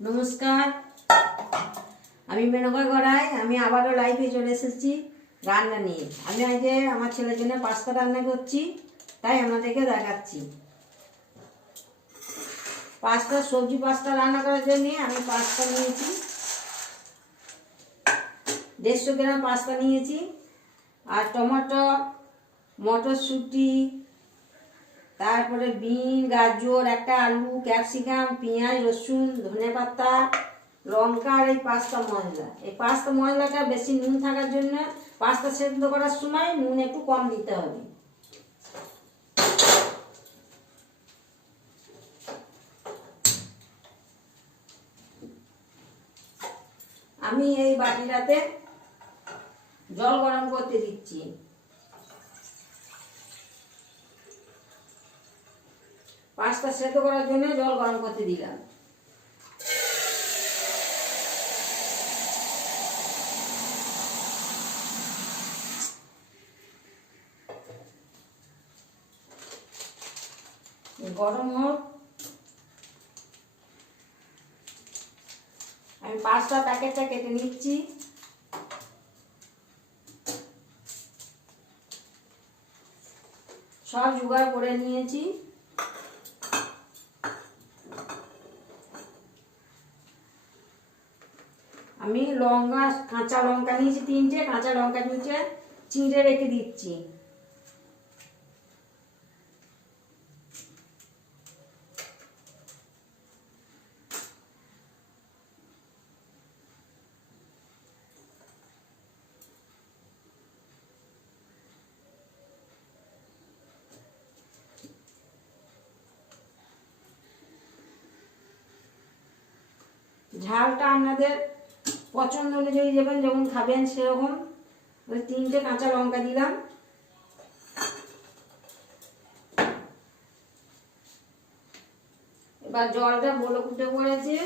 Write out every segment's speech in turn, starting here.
নমস্কার। আমি মেনকা গড়াই, আমি আবারও লাইভে চলে এসেছি রান্না নিয়ে। আমি আজকে আমার ছেলের জন্য পাস্তা রান্না করছি, তাই আমাদেরকে দেখাচ্ছি। পাস্তা সবজি পাস্তা রান্না করার জন্য আমি পাস্তা নিয়েছি। দেড়শো গ্রাম পাস্তা নিয়েছি। আর টমেটো, মটরশুঁটি তারপরে বিন, গাজর, একটা আলু, ক্যাপসিকাম, পেঁয়াজ, রসুন, ধনে পাতা, লঙ্কা এই পাস্তা মশলা এই পাস্তা মশলাটা বেশি নুন থাকার জন্য পাস্তা সেদ্ধ করার সময় নুন একটু কম দিতে হবে। আমি এই বাটিটাতে জল গরম করতে দিচ্ছি। পাস্তা সেদ্ধ করার জন্য জল গরম করতে দিলাম। গরম হোক। আমি পাঁচটা প্যাকেটটা কেটে নিচ্ছি। সব জোগাড় করে নিয়েছি আমি লঙ্কা কাঁচা লঙ্কা নিয়েছি তিনটে কাঁচা লঙ্কা নিচে চিঁড়ে রেখে দিচ্ছি। ঝালটা আপনাদের পছন্দ অনুযায়ী দেবেন, যেমন খাবেন সেরকম। ওই তিনটে কাঁচা লঙ্কা দিলাম। এবার জলটা বলো ফুটে পড়েছে।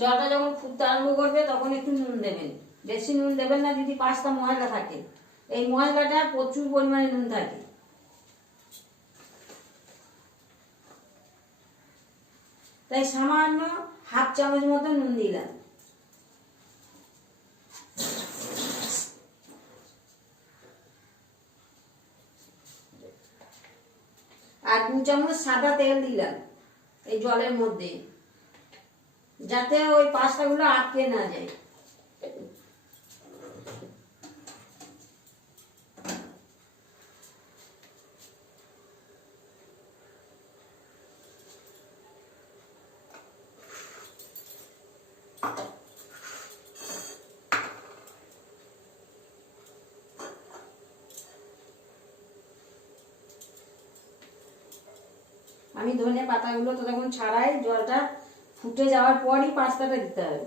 জলটা যখন ফুটতে আরম্ভ করবে, তখন একটু নুন দেবেন। বেশি নুন দেবেন না, যদি পাঁচটা ময়লা থাকে। এই ময়লাটা প্রচুর পরিমাণে নুন থাকে। তাই সামান্য হাফ চামচ মতো নুন দিলাম। আর দু চামচ সাদা তেল দিলাম, এই জলের মধ্যে, যাতে ওই পাস্তাগুলো আটকে না যায়। আমি ধনে পাতাগুলো তো তখন ছাড়াই জলটা ফুটে যাওয়ার পরই পাস্তাটা দিতে হবে।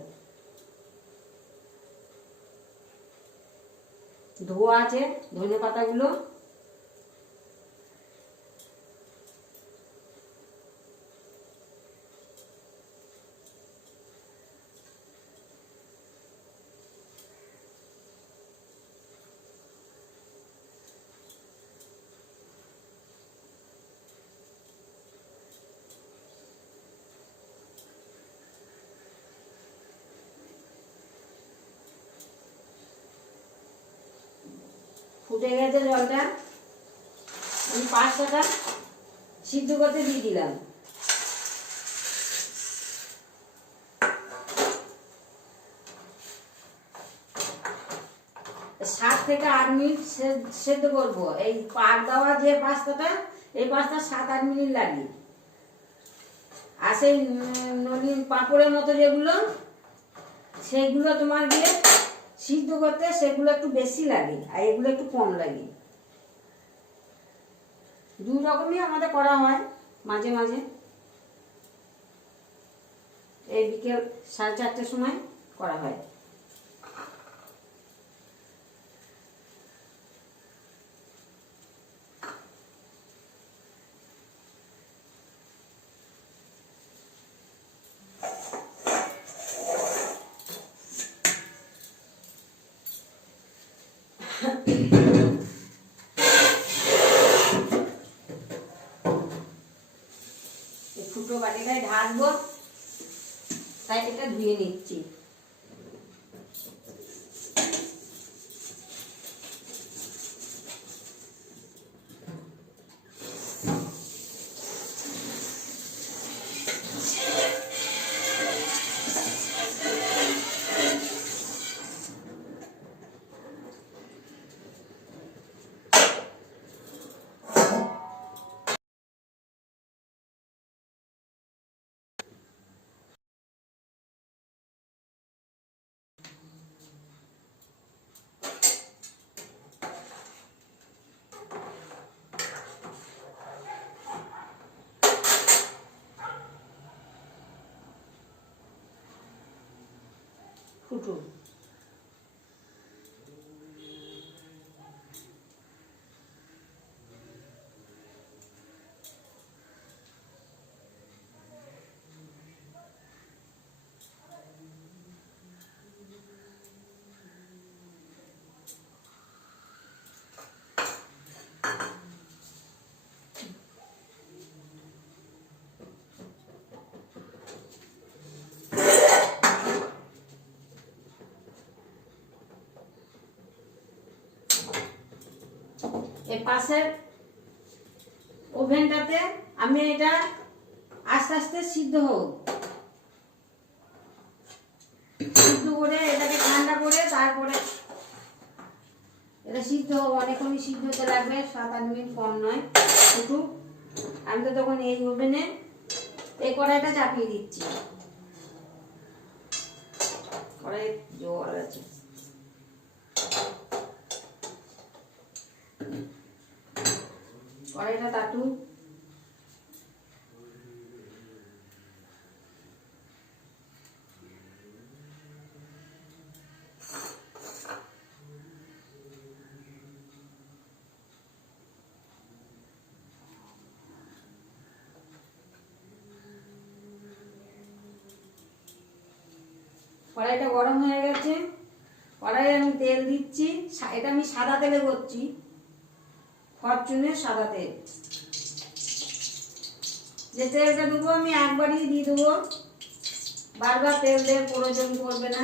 ধোয়া আছে, ধনে পাতাগুলো ফুটে গেছে জলটা। আমি পাস্তাটা সিদ্ধ করতে দিয়ে দিলাম। সাত থেকে আট মিনিট সেদ্ধ করব। এই পাক দেওয়া যে পাস্তাটা, এই পাস্তা সাত আট মিনিট লাগে। আর সেই নদীর পাঁপড়ের মতো যেগুলো, সেগুলো তোমার গিয়ে সিদ্ধ করতে সেগুলো একটু বেশি লাগে আর এগুলো একটু কম লাগে। দু রকমই আমাদের করা হয় মাঝে মাঝে। এই বিকেল সাড়ে চারটের সময় করা হয়। বাটিটায় ঢালবো তাই এটা ধুয়ে নিচ্ছি ফুটো এই পাশের ওভেনটাতে আমি এটা আস্তে আস্তে সিদ্ধ হোক সিদ্ধ করে এটাকে ঠান্ডা করে তারপরে এটা সিদ্ধ হোক অনেকক্ষণই সিদ্ধ হতে লাগবে, সাত আট মিনিট কম নয় ফুটুক আমি তো তখন এই ওভেনে এই কড়াইটা চাপিয়ে দিচ্ছি। কড়াই জল আছে। তাটু কড়াইটা গরম হয়ে গেছে। কড়াইয়ে আমি তেল দিচ্ছি। এটা আমি সাদা তেলে করছি। ফরচুনের সাদা তেল। যে তেলটা দেবো আমি একবারই দিয়ে দেবো। বারবার তেল দেওয়ার প্রয়োজন পড়বে না।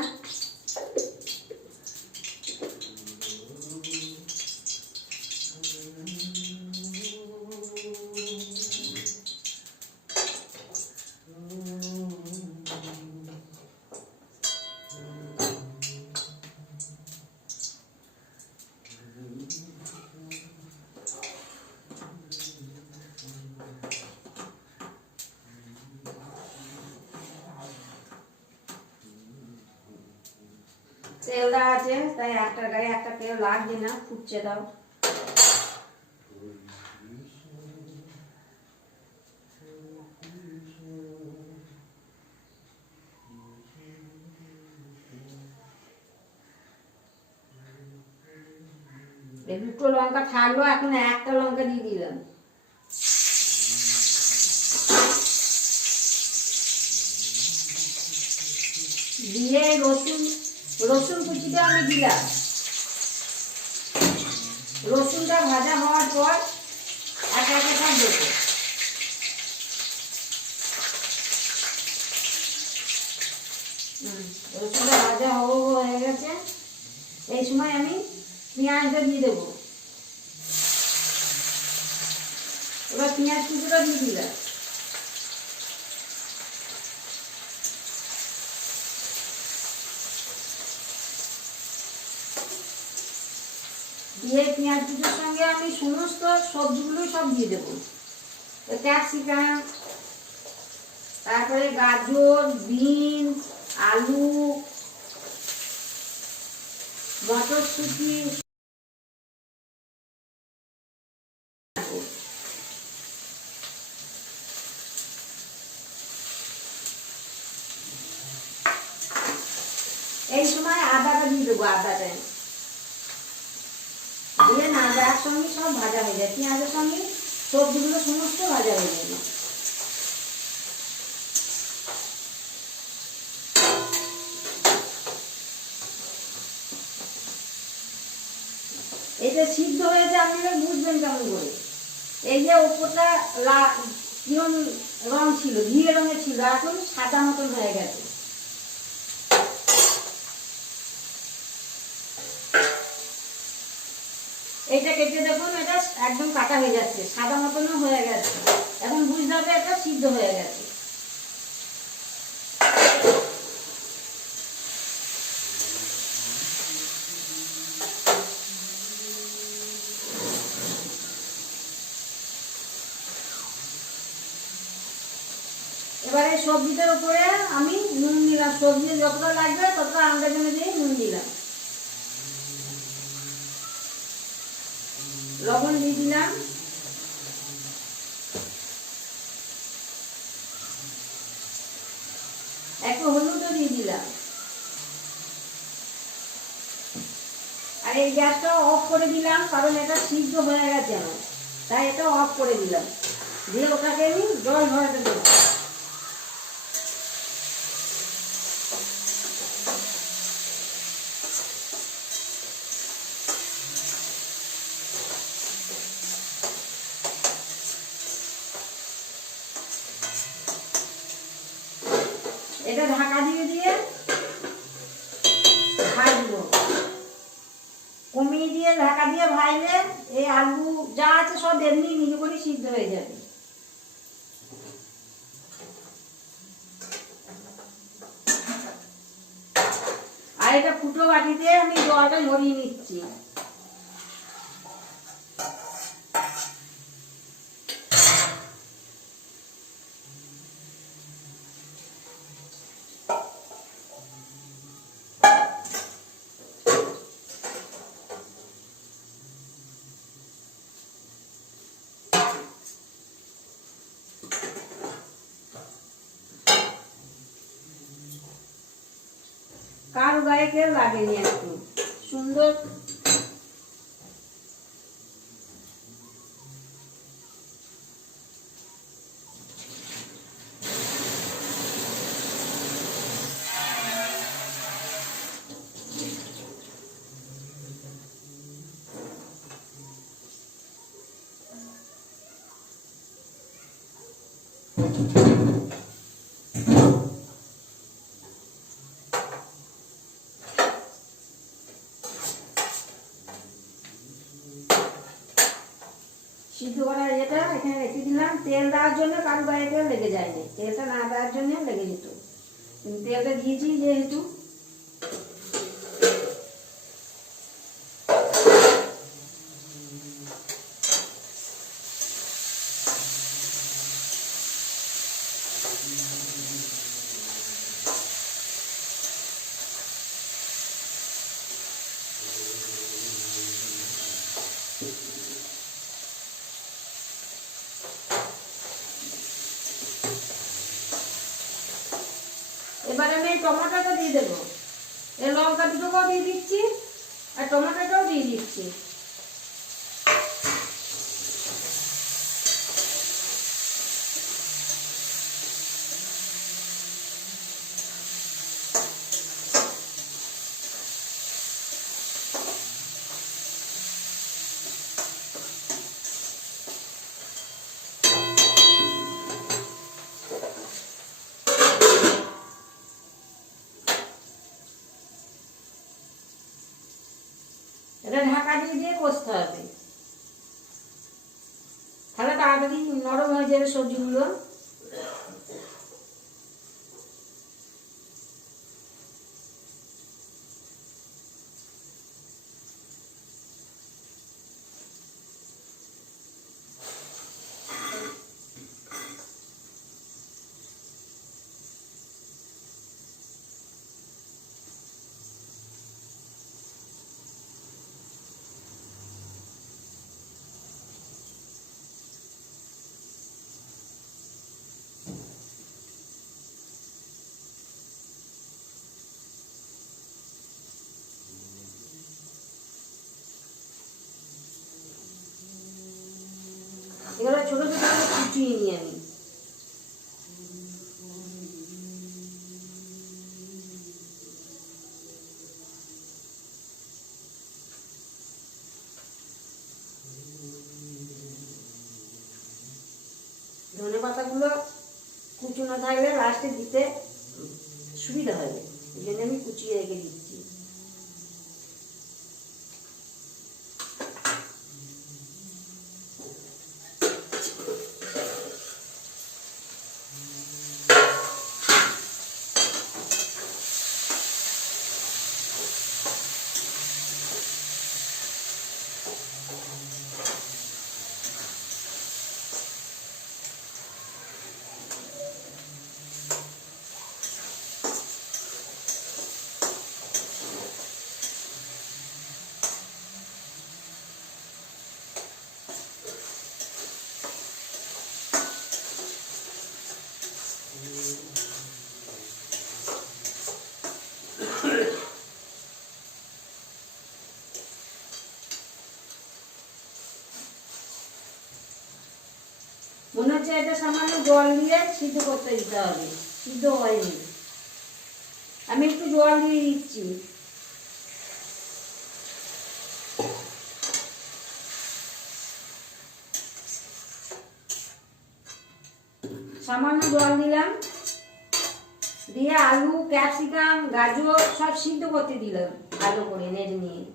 তেল আছে, তাই একটা গায়ে একটা তেল লাগছে না ফুটছে দাও। দুটো লঙ্কা থাকল, এখন একটা লঙ্কা দিয়ে দিলাম দিয়ে রসুন কুচিটা আমি দিলাম রসুনটা ভাজা হওয়ার পর একা একা দেবো। হুম, রসুনটা ভাজা হো হয়ে গেছে। এই সময় আমি পেঁয়াজটা দিয়ে দেবো। এবার পেঁয়াজ কিছুটা দিয়ে দিলাম দিয়ে পেঁয়াজ কুচোর সঙ্গে আমি সমস্ত সবজিগুলো সব দিয়ে দেবো। ক্যাপসিকাম, তারপরে গাজর বিন আলু, মটরশুঁটি। এই সময় আদাটা দিয়ে দেবো আদাটা দিয়ে না আদা একসঙ্গে সব ভাজা হয়ে যায়, পেঁয়াজের সঙ্গে সবজিগুলো সমস্ত ভাজা হয়ে যাবে এটা সিদ্ধ হয়েছে, আপনারা বুঝবেন কেমন করে। এই যে ওপরটা কিরম রং ছিল ঘিয়ে রঙের ছিল এখন সাদা মতন হয়ে গেছে। কেটে দেখুন, এটা একদম কাটা হয়ে যাচ্ছে। সাদা মতনও হয়ে গেছে। এখন বুঝতে হবে এটা সিদ্ধ হয়ে গেছে। এবারে সবজিটার উপরে আমি নুন দিলাম। সবজি যতটা লাগবে ততটা আন্দাজে দিয়ে নুন দিলাম। লবণ দিয়ে দিলাম। একটু হলুদও দিয়ে দিলাম। আর এই গ্যাসটা অফ করে দিলাম, কারণ এটা সিদ্ধ হয়ে গেছে আমার। তাই এটা অফ করে দিলাম। দিয়ে ওটাকে আমি জল ভরাতে দেবো এটা ঢাকা দিয়ে দিয়ে ভাজবো কমিয়ে ঢাকা এই আলু যা আছে সব এমনি নিজে করে সিদ্ধ হয়ে যাবে আর এটা ফুটো বাটিতে আমি জলটা ঝরিয়ে নিচ্ছি কারও গায়ে কেউ লাগেনি একটু সুন্দর সিদ্ধ করার এটা এখানে রেখে দিলাম, তেল দেওয়ার জন্য কারও গায়ে কেউ লেগে যায়নি, তেলটা না দেওয়ার জন্য লেগে যেত। কিন্তু তেলটা দিয়েছি যেহেতু এবার আমি এই টমেটোটা দিয়ে দেবো এই লঙ্কা দুটোকেও দিয়ে দিচ্ছি আর টমেটোটাও দিয়ে দিচ্ছি এটা ঢাকা দিয়ে দিয়ে কষতে হবে। তাহলে তাড়াতাড়ি নরম হয়ে যাবে সবজিগুলো। এগুলো ছোট ছোট করে কুচিয়ে নিই আমি। ধনে পাতাগুলো কুচুনো থাকলে লাস্টে দিতে সুবিধা হবে। এই জন্য আমি কুচিয়ে রেখে দিচ্ছি। মনে হচ্ছে এটা সামান্য জল দিয়ে সিদ্ধ করতে দিতে হবে। সিদ্ধ হয়নি। আমি একটু জল দিয়ে দিচ্ছি। সামান্য জল দিলাম। দিয়ে আলু, ক্যাপসিকাম, গাজর সব সিদ্ধ করতে দিলাম। ভালো করে নেড়ে নিয়ে।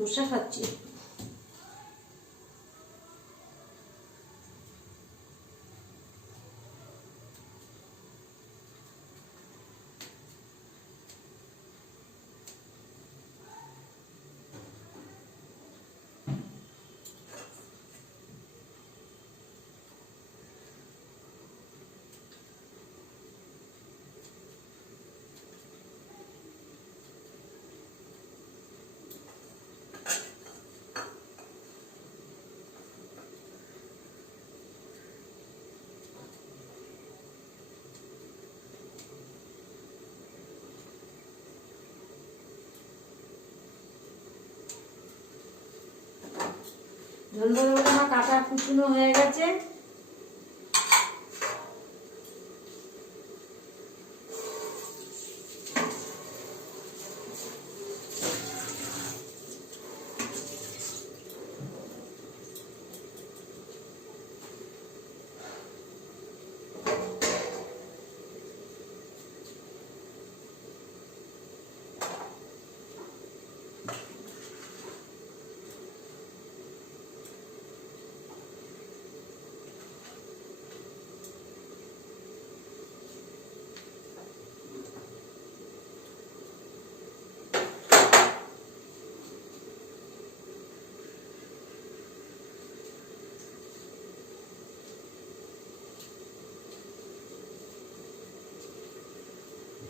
মশা খাচ্ছে। ধনবড়গুলো ধরে কাটা কুচুনো হয়ে গেছে।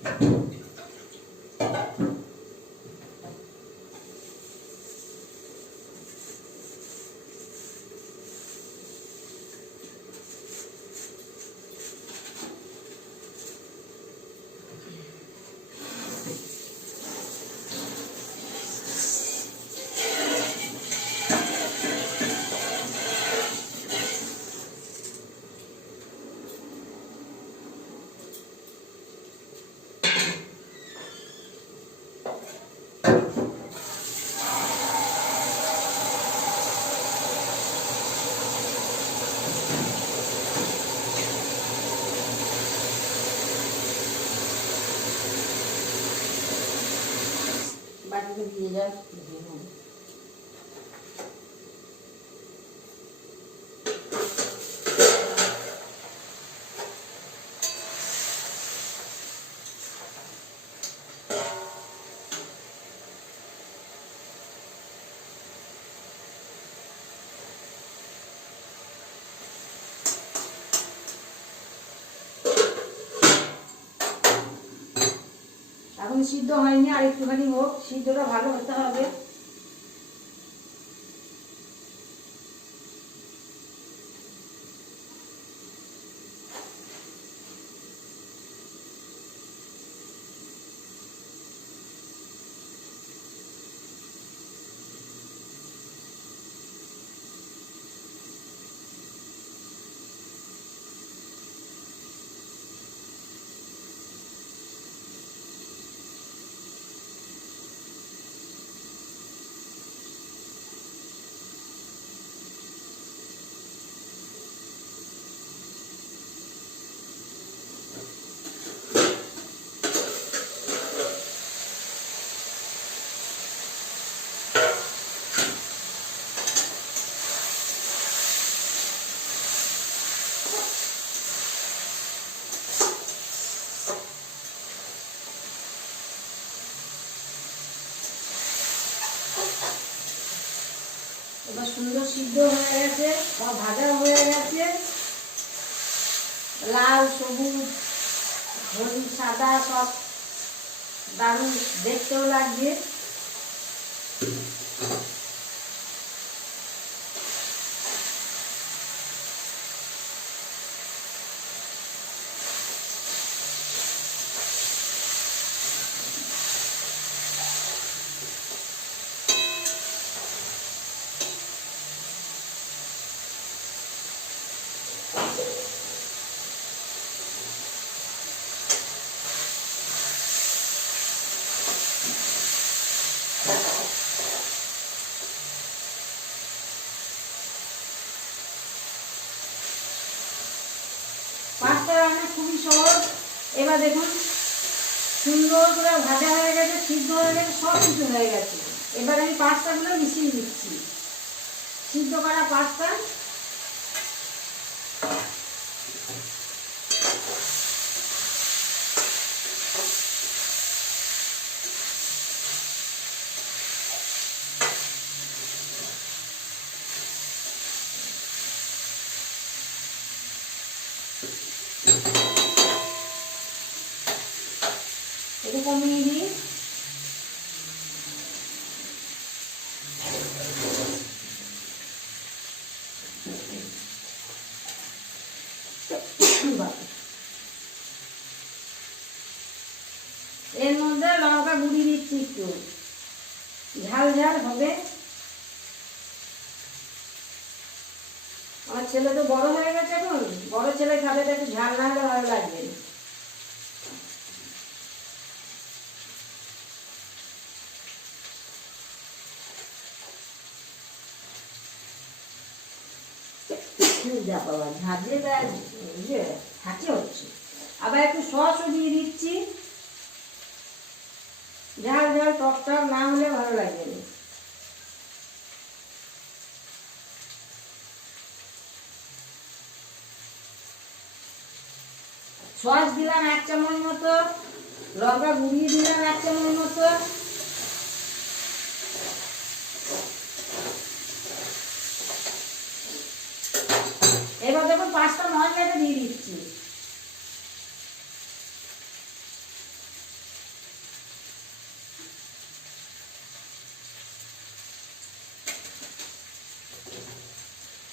বাটিতে দিয়ে যা দিয়ে নেব। এখন সিদ্ধ হয়নি আর একটুখানি হোক সিদ্ধটা ভালো হতে হবে। সুন্দর সিদ্ধ হয়ে গেছে সব ভাজা হয়ে গেছে। লাল, সবুজ, হলুদ, সাদা, সব দারুণ দেখতেও লাগছে পাঁচটা রান্না খুবই সহজ। এবার দেখুন, সুন্দর করে ভাজা হয়ে গেছে, সিদ্ধ হয়ে গেছে, সব কিছু হয়ে গেছে। এবার আমি পাস্তাগুলো মিশিয়ে দিচ্ছি সিদ্ধ করা পাস্তা একটু কমিয়ে দিই বাবা। এর মধ্যে লঙ্কা গুঁড়ি দিচ্ছি একটু। ঝাল ঝাল হবে। আমার ছেলে তো বড় হয়ে গেছে এখন। বড় ছেলে খাবে তো একটু ঝাল না হলে ভালো লাগবে না। ইয়ে হাঁচি হচ্ছে। আবার একটু দিচ্ছি। ঝাল ঝাল না হলে ভালো সস দিলাম এক চামচ মতো, লঙ্কা গুঁড়িয়ে দিলাম এক চামচ মতো। এবার দেখুন পাঁচটা নয় মশলাটা দিয়ে দিচ্ছি।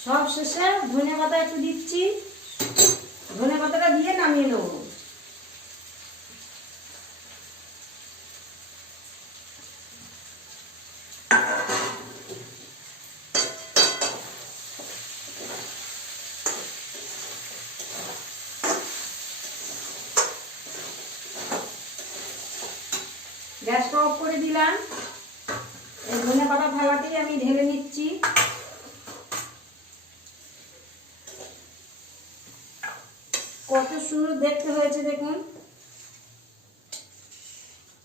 সব শেষে ধনে পাতা একটু দিচ্ছি। ধনে পাতাটা দিয়ে নামিয়ে নেব। গ্যাসটা অফ করে দিলাম। এই ধনে পাতা থালাতেই আমি ঢেলে নিচ্ছি। কত সুন্দর দেখতে হয়েছে দেখুন।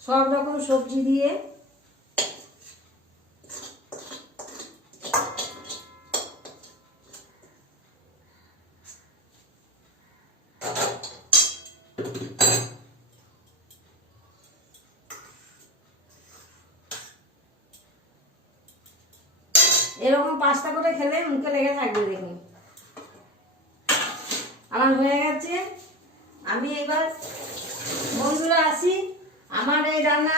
সব রকম সবজি দিয়ে। আমার এই রান্না,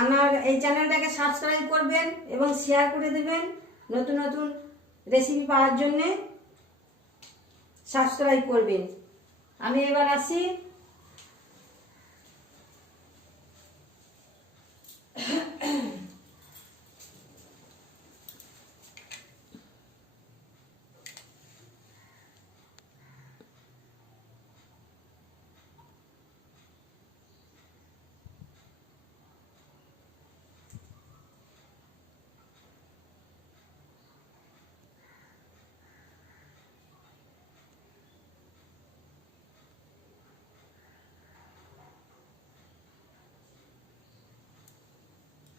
আমার এই চ্যানেলটাকে সাবস্ক্রাইব করবেন এবং শেয়ার করে দেবেন নতুন নতুন রেসিপি পাওয়ার জন্যে সাবস্ক্রাইব করবেন। আমি এবার আসি।